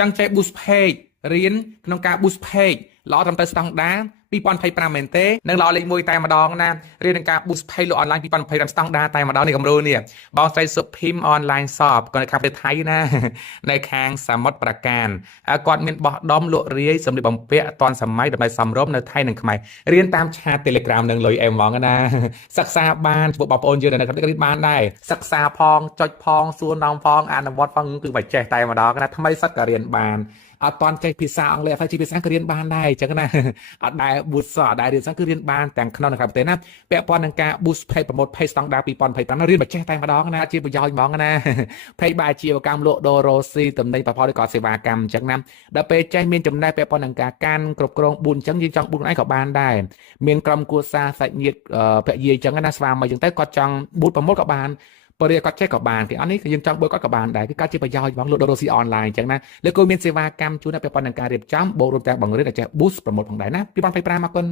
จังใจ boost page เรียนក្នុងការ boost page ល្អត្រឹមត្រូវស្តង់ដារ2025មែនទេនឹងល្អលេខ1តែម្ដងណារៀននឹងការ boost page លើ online 2025ស្តង់ដារតែម្ដងនេះគំរូនេះបងស្រីសុភីម online shop គាត់នៅខាងប្រទេសថៃណានៅខាងសមុទ្រប្រាកានគាត់មានបោះដុំលក់រាយសម្លៀកបំពាក់អត់ទាន់សម័យតម្លៃសមរម្យនៅថៃនិងខ្មែររៀនតាមឆាត Telegram នឹងលុយអេមហ្មងណាសិក្សាបានជួបបងប្អូនយើងនៅក្នុងរៀនបានដែរសិក្សាផងចុចផងសួរនាំផងអនុវត្តផងគឺបច្ចេកតែម្ដងណាថ្មីសិតក៏រៀនបានអត់តន់ចេះភាសាអង់គ្លេសហើយជាភាសាក៏រៀនបានដែរអញ្ចឹងណាអត់ដែល boost សោះអត់ដែលរៀនសោះគឺរៀនបានទាំងក្នុងនិងក្រៅប្រទេសណាពាក់ព័ន្ធនឹងការ boost page promote page ស្តង់ដារ2025រៀនបច្ចេកតែម្ដងណាជាប្រយោជន៍ហ្មងណា page បែរជាកម្មលក់ដូររ៉ូស៊ីតំណែងផលឬក៏សេវាកម្មអញ្ចឹងណាដល់ពេលចេះមានចំណេះពាក់ព័ន្ធនឹងការកាន់គ្រប់គ្រងប៊ូនអញ្ចឹងយើងចង់ប៊ូនខ្លួនឯងក៏បានដែរមានក្រុមគូសារសាច់ញាតិភរិយាអញ្ចឹងណាស្វាមីអញ្ចឹងទៅគាត់ចង់ boost promote ក៏បានបរិយាគាត់ចេះក៏បានគេអត់នេះគឺយើងចង់បើគាត់ក៏បានដែរគឺកើតជាប្រយោជន៍បងលក់ដូររ៉ូស៊ីអនឡាញអញ្ចឹងណាលើគោមានសេវាកម្មជួយដល់ពាក់ព័ន្ធនឹងការរៀបចំបូករួមទាំងបង្រៀនឲ្យចេះ boost promote ផងដែរណា2025អរគុណ